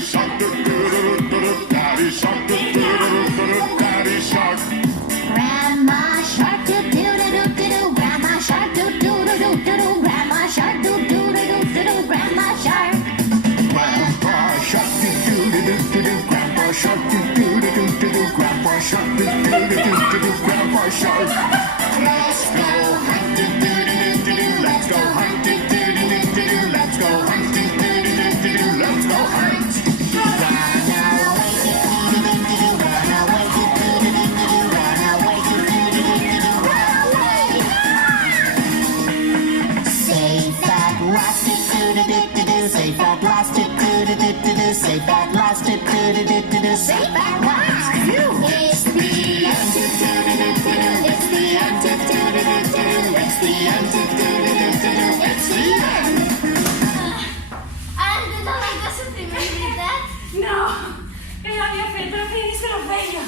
shark, daddy shark, daddy shark. Grandma shark, do do do do do. Grandma shark, do do do do do. Grandma shark, do do do do do. Grandma shark. Grandpa shark, do do do do do. Grandpa shark, do do do do do. Grandpa shark, do do do do do. Grandpa shark. Let's go hunt, do do do do do. Let's go hunt, do do do do do. Let's go hunt, do do do do do. Let's go hunt. Safe at last, do-do-do-do-do. Safe at last, do-do-do-do-do. Safe at last. It's the end, do-do-do-do-do. It's the end, do-do-do-do-do. It's the end, do-do-do-do-do. It's the end. Ara no l'has de sentir més, veritat? No, que ja havia fet, però que se lo feia.